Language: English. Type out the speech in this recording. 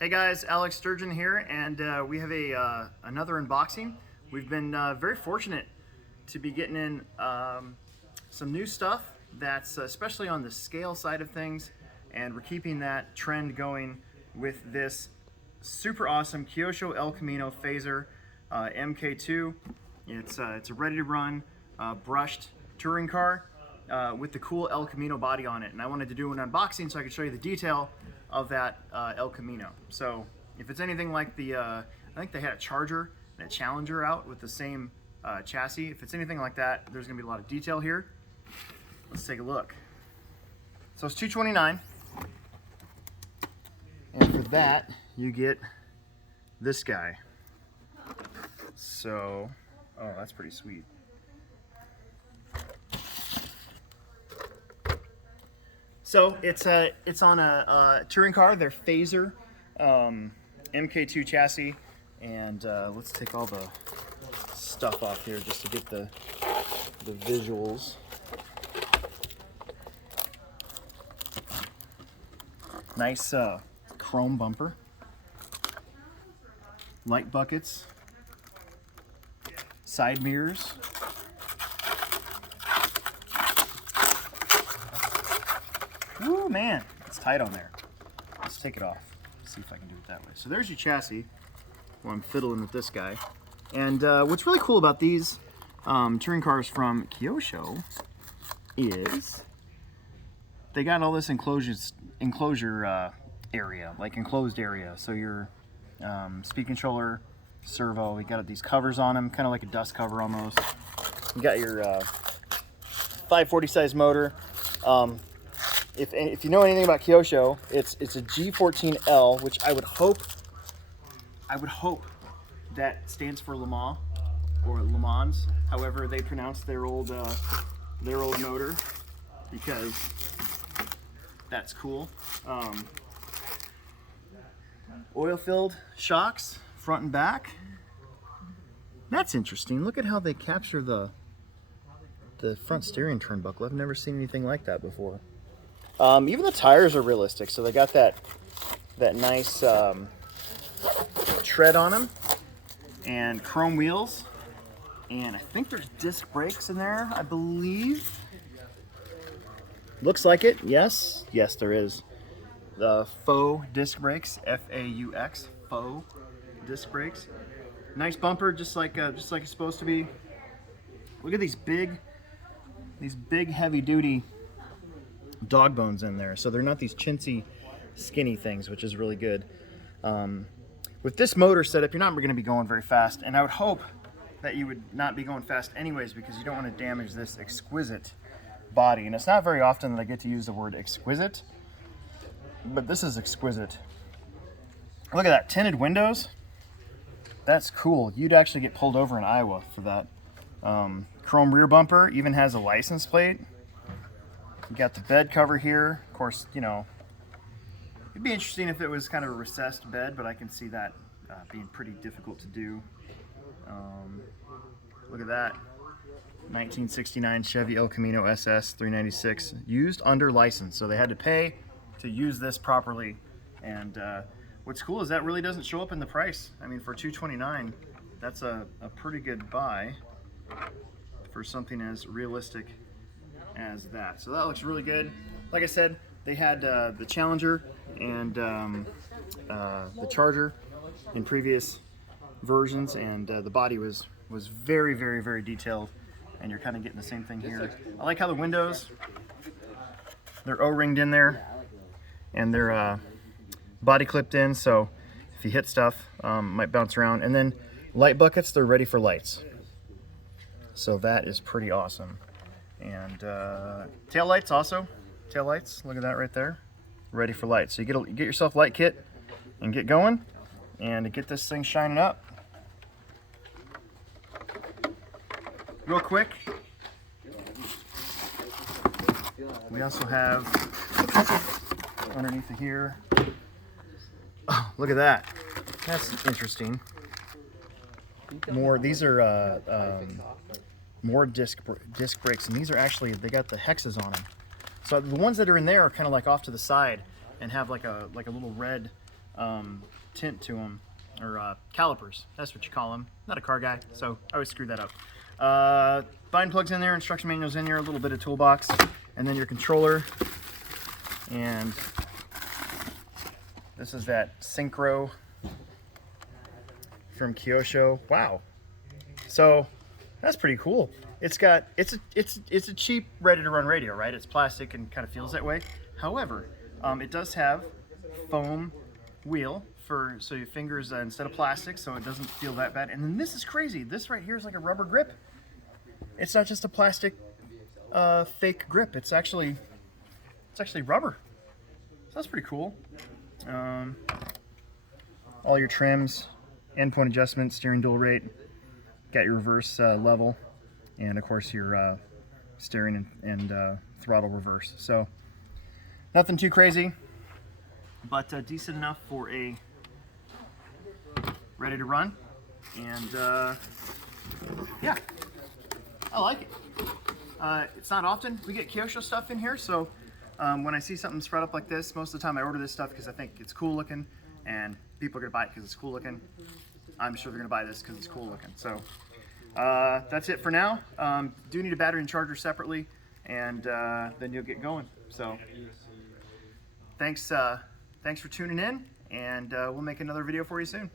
Hey guys, Alex Sturgeon here, and we have another unboxing. We've been very fortunate to be getting in some new stuff that's especially on the scale side of things, and we're keeping that trend going with this super awesome Kyosho El Camino Phaser MK2. It's a ready to run brushed touring car with the cool El Camino body on it, and I wanted to do an unboxing so I could show you the detail of that El Camino. So if it's anything like the, I think they had a Charger and a Challenger out with the same chassis. If it's anything like that, there's gonna be a lot of detail here. Let's take a look. So it's $229, and for that you get this guy. So, oh, that's pretty sweet. So it's on a touring car, their Phaser MK2 chassis, and let's take all the stuff off here just to get the visuals. Nice chrome bumper, light buckets, side mirrors. Ooh, man, it's tight on there. Let's take it off. See if I can do it that way. So there's your chassis while I'm fiddling with this guy. And what's really cool about these touring cars from Kyosho is they got all this enclosure area, like enclosed area. So your speed controller, servo, we got these covers on them, kind of like a dust cover almost. You got your 540 size motor. If you know anything about Kyosho, it's a G14L, which I would hope that stands for Le Mans or Le Mans, however they pronounce their old motor, because that's cool. Oil-filled shocks, front and back. That's interesting. Look at how they capture the front steering turnbuckle. I've never seen anything like that before. Even the tires are realistic, so they got that nice tread on them, and chrome wheels, and I think there's disc brakes in there, I believe. Looks like it. Yes, there is. The faux disc brakes, F-A-U-X, faux disc brakes. Nice bumper, just like it's supposed to be. Look at these big heavy-duty dog bones in there, so they're not these chintzy skinny things, which is really good. With this motor setup, you're not going to be going very fast, and I would hope that you would not be going fast anyways, because you don't want to damage this exquisite body. And it's not very often that I get to use the word exquisite, but this is exquisite. Look at that, tinted windows. That's cool. You'd actually get pulled over in Iowa for that. Chrome rear bumper, even has a license plate. You got the bed cover here. Of course, you know, it'd be interesting if it was kind of a recessed bed, but I can see that being pretty difficult to do. Look at that. 1969 Chevy El Camino SS 396, used under license. So they had to pay to use this properly. And what's cool is that really doesn't show up in the price. I mean, for $229, that's a pretty good buy for something as realistic as that. So that looks really good. Like I said, they had the Challenger and the Charger in previous versions, and the body was very, very, very detailed, and you're kind of getting the same thing here. I like how the windows, they're O-ringed in there, and they're body clipped in, so if you hit stuff, might bounce around. And then light buckets, they're ready for lights, so that is pretty awesome. And tail lights also. Tail lights, look at that right there. Ready for lights. So you get yourself a light kit and get going and get this thing shining up. Real quick, we also have underneath of here. Oh, look at that. That's interesting. These are more disc brakes, and these are actually, they got the hexes on them. So the ones that are in there are kind of like off to the side and have like a little red tint to them, or calipers. That's what you call them. Not a car guy, so I always screw that up. Bind plugs in there, instruction manuals in here, a little bit of toolbox, and then your controller. And this is that Synchro from Kyosho. Wow. So that's pretty cool. It's a cheap, ready-to-run radio, right? It's plastic and kind of feels that way. However, it does have foam wheel so your fingers instead of plastic, so it doesn't feel that bad. And then this is crazy. This right here is like a rubber grip. It's not just a plastic fake grip. It's actually rubber. So that's pretty cool. All your trims, endpoint adjustment, steering dual rate, got your reverse level, and of course your steering and throttle reverse. So nothing too crazy, but decent enough for a ready to run. And yeah, I like it. It's not often we get Kyosho stuff in here, so when I see something spread up like this, most of the time I order this stuff because I think it's cool looking and people are going to buy it because it's cool looking. I'm sure they're going to buy this because it's cool looking. So that's it for now. Do need a battery and charger separately, and then you'll get going. So thanks for tuning in, and we'll make another video for you soon.